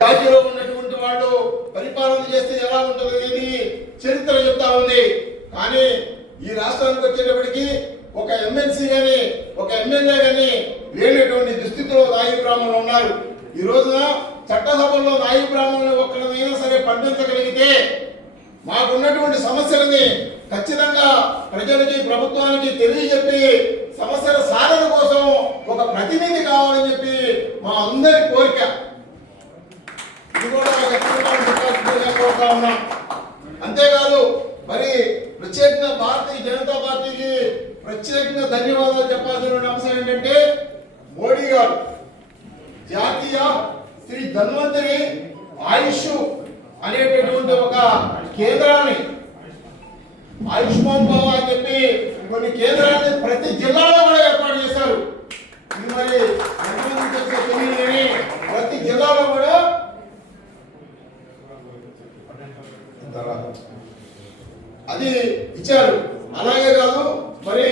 జాతిలో ఉన్నటువంటి వాళ్ళు పరిపాలన చేస్తే ఎలా ఉంటుంది అనేది చరిత్ర చెప్తా ఉంది. కానీ ఈ రాష్ట్రానికి వచ్చేటప్పటికి ఒక ఎమ్మెల్సీ గాని ఒక ఎమ్మెల్యే గాని లేనటువంటి దుస్థితిలో నాయి బ్రాహ్మణులు ఉన్నారు. ఈ రోజున చట్టసభల్లో నాయి బ్రాహ్మణులు ఒక్కడైనా సరే పండించగలిగితే మాకున్నటువంటి సమస్యలని ఖచ్చితంగా ప్రజలకి ప్రభుత్వానికి తెలియజెప్పి సమస్యల సాధన కోసం ఒక ప్రతినిధి కావాలని చెప్పి మా అందరి కోరిక. ఇది కూడా కోరుతా ఉన్నాం. అంతేకాదు మరి ప్రత్యేకంగా భారతీయ జనతా పార్టీకి ప్రత్యేకంగా ధన్యవాదాలు చెప్పాల్సిన అంశం ఏంటంటే మోడీ గారు జాతీయ శ్రీ ధన్వంతరి ఆయుష్ అనేటటువంటి ఒక కేంద్రాన్ని ఆయుష్మాన్ భవ అని చెప్పి కొన్ని కేంద్రాన్ని ప్రతి జిల్లాలో కూడా ఏర్పాటు చేశారు. ఇది మరి తెలియని ప్రతి జిల్లాలో కూడా అది ఇచ్చారు. అలాగే కాదు మరి